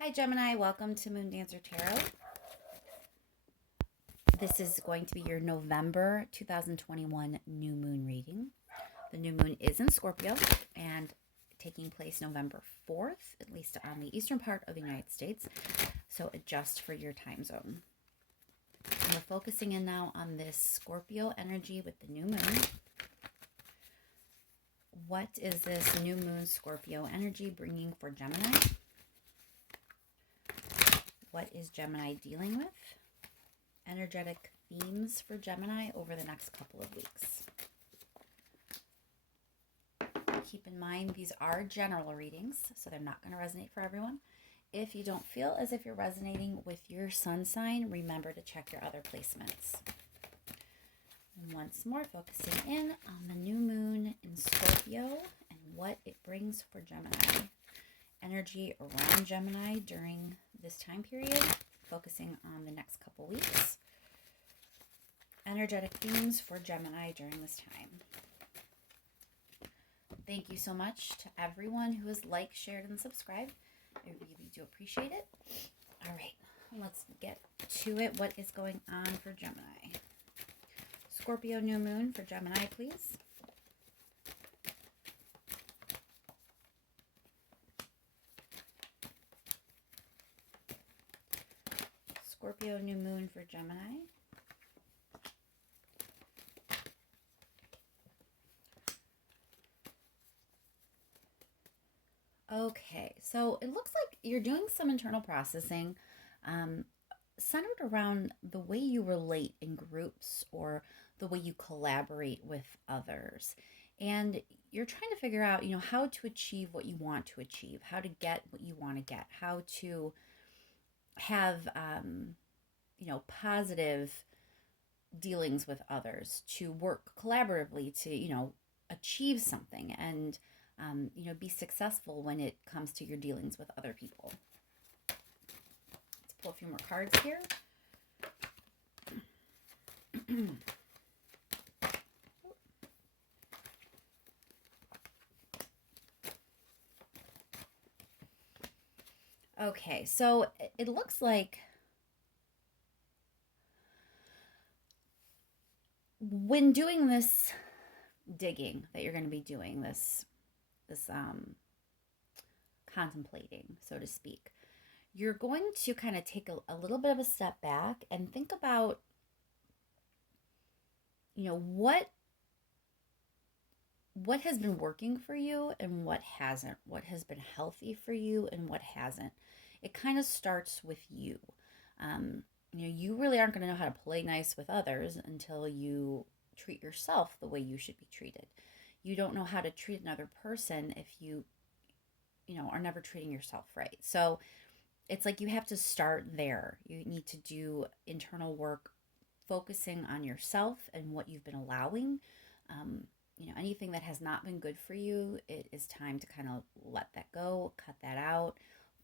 Hi Gemini, welcome to Moon Dancer Tarot. This is going to be your November 2021 new moon reading. The new moon is in Scorpio and taking place November 4th, at least on the eastern part of the United States. So adjust for your time zone. And we're focusing in now on this Scorpio energy with the new moon. What is this new moon Scorpio energy bringing for Gemini? What is Gemini dealing with? Energetic themes for Gemini over the next couple of weeks. Keep in mind, these are general readings, so they're not going to resonate for everyone. If you don't feel as if you're resonating with your sun sign, remember to check your other placements. And once more, focusing in on the new moon in Scorpio and what it brings for Gemini. Energy around Gemini during this time period, focusing on the next couple weeks. Energetic themes for Gemini during this time. Thank you so much to everyone who has liked, shared, and subscribed. I really do appreciate it. All right, let's get to it. What is going on for Gemini? Scorpio new moon for Gemini, please. Scorpio new moon for Gemini. Okay, so it looks like you're doing some internal processing centered around the way you relate in groups or the way you collaborate with others. And you're trying to figure out, how to achieve what you want to achieve, how to get what you want to get, how to have, positive dealings with others, to work collaboratively to, achieve something and be successful when it comes to your dealings with other people. Let's pull a few more cards here. Okay, so it looks like when doing this digging that you're going to be doing, this contemplating, so to speak, you're going to kind of take a little bit of a step back and think about, what has been working for you and what hasn't, what has been healthy for you and what hasn't. It kind of starts with you. You really aren't going to know how to play nice with others until you treat yourself the way you should be treated. You don't know how to treat another person if you are never treating yourself right. So it's like you have to start there. You need to do internal work, focusing on yourself and what you've been allowing. Anything that has not been good for you, it is time to kind of let that go, cut that out.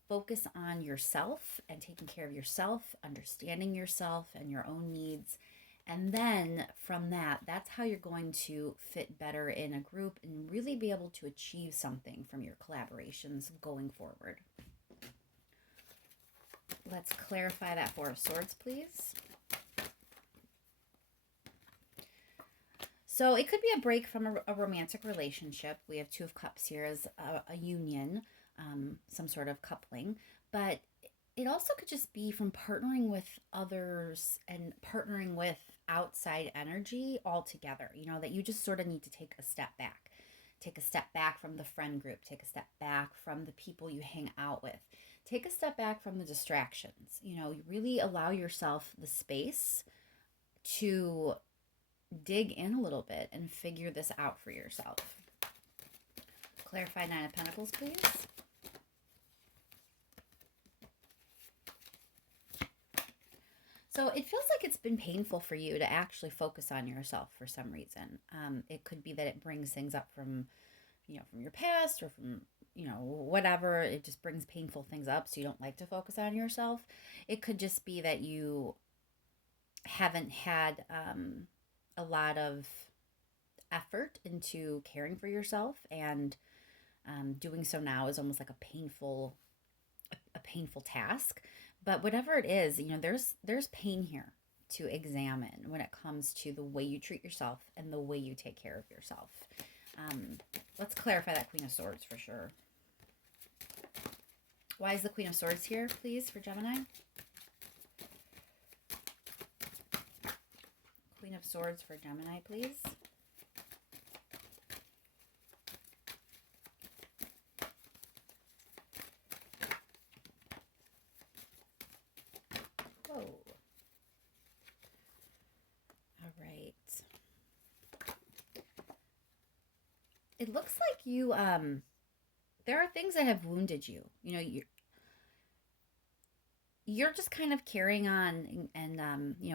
Focus on yourself and taking care of yourself, understanding yourself and your own needs. And then from that, that's how you're going to fit better in a group and really be able to achieve something from your collaborations going forward. Let's clarify that Four of Swords, please. So it could be a break from a romantic relationship. We have Two of Cups here as a union, some sort of coupling. But it also could just be from partnering with others and partnering with outside energy altogether. That you just sort of need to take a step back. Take a step back from the friend group. Take a step back from the people you hang out with. Take a step back from the distractions. You really allow yourself the space to dig in a little bit and figure this out for yourself. Clarify Nine of Pentacles, please. So it feels like it's been painful for you to actually focus on yourself for some reason. It could be that it brings things up from your past or from, whatever. It just brings painful things up, so you don't like to focus on yourself. It could just be that you haven't had a lot of effort into caring for yourself, and doing so now is almost like a painful painful task, but whatever it is, there's pain here to examine when it comes to the way you treat yourself and the way you take care of yourself. Let's clarify that Queen of Swords for sure. Why is the Queen of Swords here, please, for Gemini? Queen of Swords for Gemini, please. Whoa. All right. It looks like you, there are things that have wounded you. You're just kind of carrying on and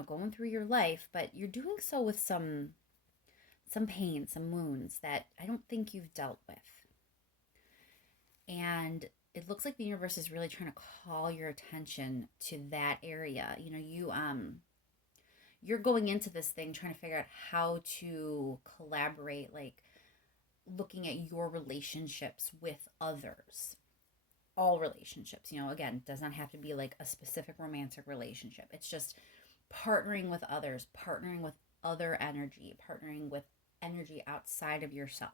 going through your life, but you're doing so with some pain, some wounds that I don't think you've dealt with. And it looks like the universe is really trying to call your attention to that area. You're going into this thing trying to figure out how to collaborate, like looking at your relationships with others. All relationships, again, does not have to be like a specific romantic relationship. It's just partnering with others, partnering with other energy, partnering with energy outside of yourself.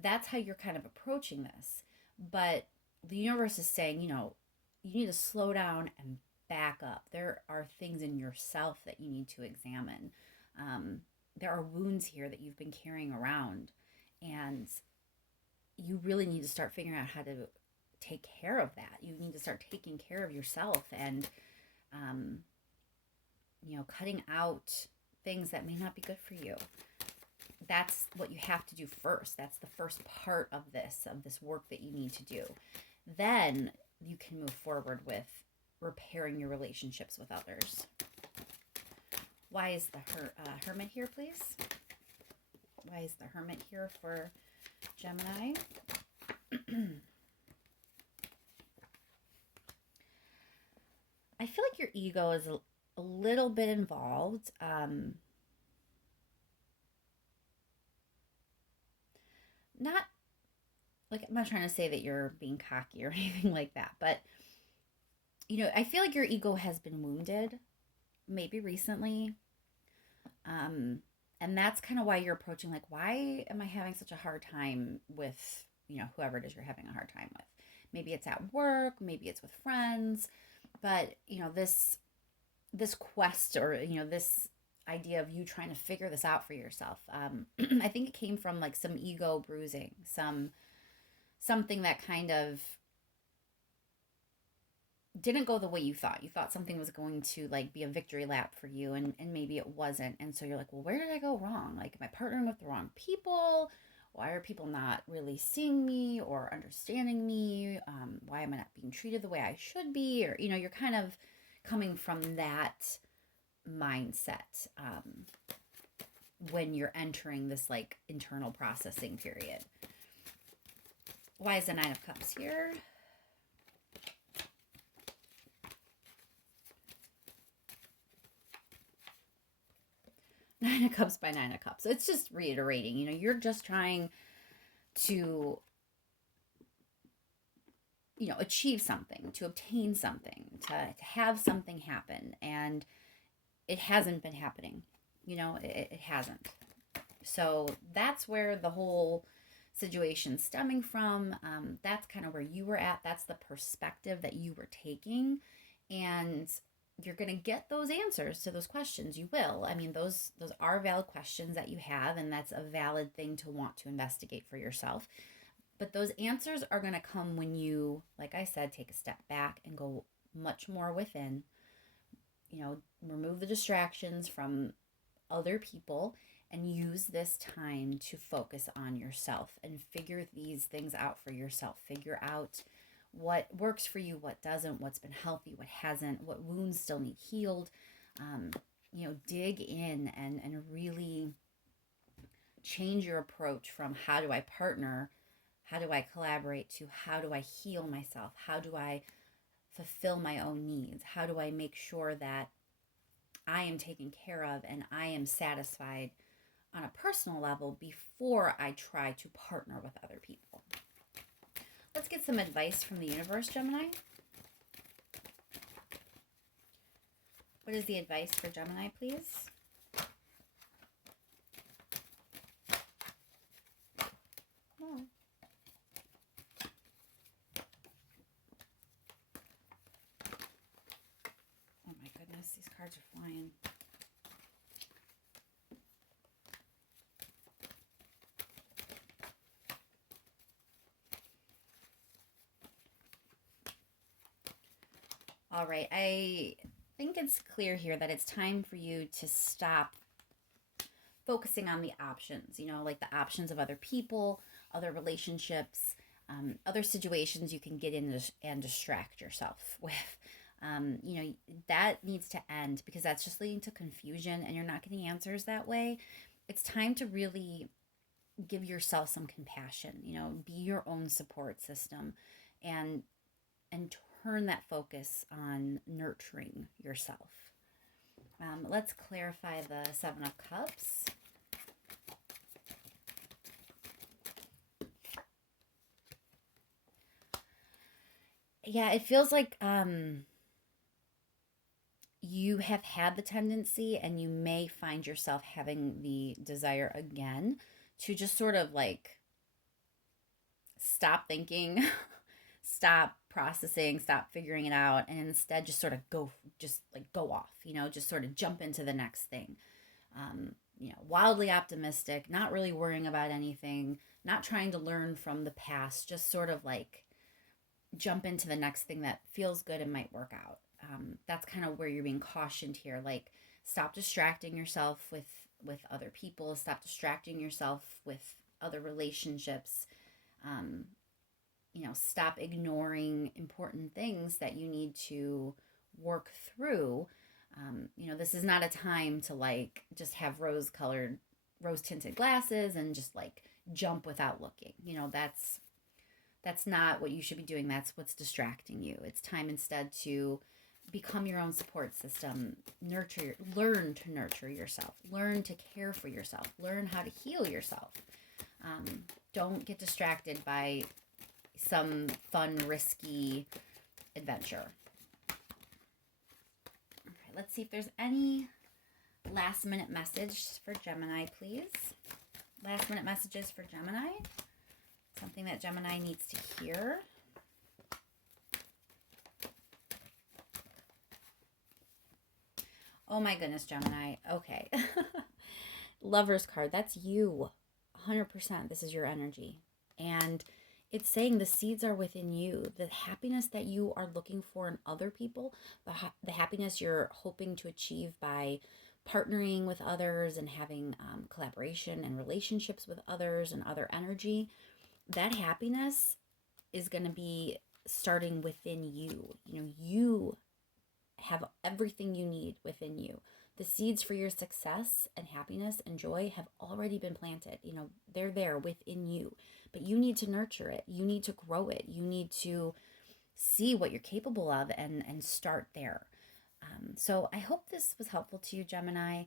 That's how you're kind of approaching this. But the universe is saying, you need to slow down and back up. There are things in yourself that you need to examine. There are wounds here that you've been carrying around, and you really need to start figuring out how to take care of that. You need to start taking care of yourself and, cutting out things that may not be good for you. That's what you have to do first. That's the first part of this work that you need to do. Then you can move forward with repairing your relationships with others. Why is the Hermit here, please? Why is the Hermit here for Gemini? I feel like your ego is a little bit involved. Not like, I'm not trying to say that you're being cocky or anything like that, but I feel like your ego has been wounded, maybe recently. And that's kind of why you're approaching, like, why am I having such a hard time with, whoever it is you're having a hard time with? Maybe it's at work, maybe it's with friends, but, this quest or, this idea of you trying to figure this out for yourself, I think it came from like some ego bruising, something that kind of didn't go the way you thought. You thought something was going to like be a victory lap for you, and maybe it wasn't. And so you're like, well, where did I go wrong? Like, am I partnering with the wrong people? Why are people not really seeing me or understanding me? Why am I not being treated the way I should be? Or, you're kind of coming from that mindset when you're entering this like internal processing period. Why is the Nine of Cups here? Nine of Cups by Nine of Cups. It's just reiterating, you're just trying to, achieve something, to obtain something, to have something happen. And it hasn't been happening. It hasn't. So that's where the whole situation's stemming from. That's kind of where you were at. That's the perspective that you were taking. And you're going to get those answers to those questions. You will. I mean, those are valid questions that you have, and that's a valid thing to want to investigate for yourself. But those answers are going to come when you, like I said, take a step back and go much more within. Remove the distractions from other people and use this time to focus on yourself and figure these things out for yourself. Figure out what works for you, what doesn't, what's been healthy, what hasn't, what wounds still need healed. Dig in and really change your approach from how do I partner, how do I collaborate, to how do I heal myself, how do I fulfill my own needs, how do I make sure that I am taken care of and I am satisfied on a personal level before I try to partner with other people. Let's get some advice from the universe, Gemini. What is the advice for Gemini, please? Oh. Oh my goodness, these cards are flying. All right, I think it's clear here that it's time for you to stop focusing on the options, like the options of other people, other relationships, other situations you can get in and distract yourself with. That needs to end because that's just leading to confusion and you're not getting answers that way. It's time to really give yourself some compassion, be your own support system and and turn that focus on nurturing yourself. Let's clarify the Seven of Cups. Yeah, it feels like you have had the tendency and you may find yourself having the desire again to just sort of like stop thinking, stop processing, stop figuring it out, and instead just sort of go off, just sort of jump into the next thing. Wildly optimistic, not really worrying about anything, not trying to learn from the past, just sort of like jump into the next thing that feels good and might work out. That's kind of where you're being cautioned here. Like, stop distracting yourself with other people. Stop distracting yourself with other relationships. Stop ignoring important things that you need to work through. This is not a time to like just have rose tinted glasses and just like jump without looking. That's not what you should be doing. That's what's distracting you. It's time instead to become your own support system, learn to nurture yourself, learn to care for yourself, learn how to heal yourself. Don't get distracted by some fun, risky adventure. Okay, let's see if there's any last minute message for Gemini, please. Last minute messages for Gemini. Something that Gemini needs to hear. Oh my goodness, Gemini. Okay. Lover's card. That's you. 100%. This is your energy. And it's saying the seeds are within you. The happiness that you are looking for in other people, the happiness you're hoping to achieve by partnering with others and having collaboration and relationships with others and other energy, that happiness is going to be starting within you. You have everything you need within you. The seeds for your success and happiness and joy have already been planted. They're there within you, but you need to nurture it. You need to grow it. You need to see what you're capable of and start there. So I hope this was helpful to you, Gemini.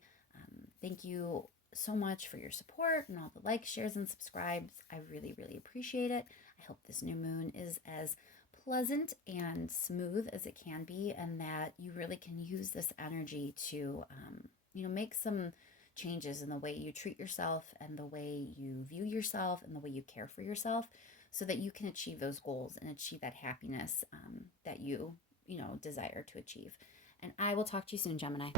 Thank you so much for your support and all the likes, shares, and subscribes. I really, really appreciate it. I hope this new moon is as pleasant and smooth as it can be, and that you really can use this energy to, make some changes in the way you treat yourself and the way you view yourself and the way you care for yourself so that you can achieve those goals and achieve that happiness that you desire to achieve. And I will talk to you soon, Gemini.